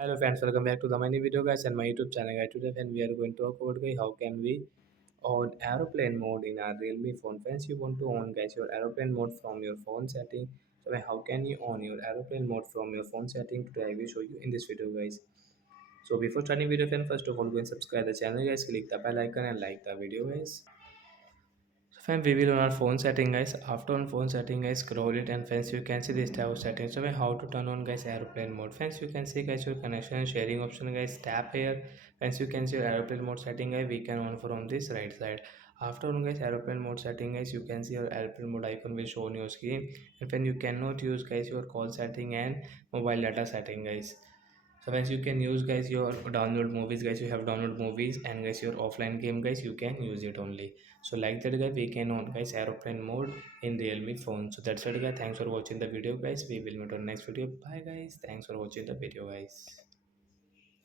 Hello friends, welcome back to the mini video guys and my YouTube channel guys. Today friend, we are going to talk about guys how can we on aeroplane mode in our Realme phone. Friends, you want to on guys your aeroplane mode from your phone setting. So how can you on your aeroplane mode from your phone setting? Today I will show you in this video guys. So before starting video friend, first of all go and subscribe the channel guys, click the bell icon and like the video guys. So fine, we will on our phone setting guys. After on phone setting guys, scroll it and friends you can see this type of settings. So how to turn on guys airplane mode. Friends you can see guys your connection and sharing option guys. Tap here. Friends you can see your airplane mode setting guys. We can on from this right side. After on guys airplane mode setting guys, you can see your airplane mode icon will show on your screen. And when you cannot use guys your call setting and mobile data setting guys. So guys you can use guys your download movies guys, you have download movies and guys your offline game guys you can use it only. So like that guys we can on guys aeroplane mode in Realme phone. So that's it guys, thanks for watching the video guys, we will meet on next video. Bye guys, thanks for watching the video guys.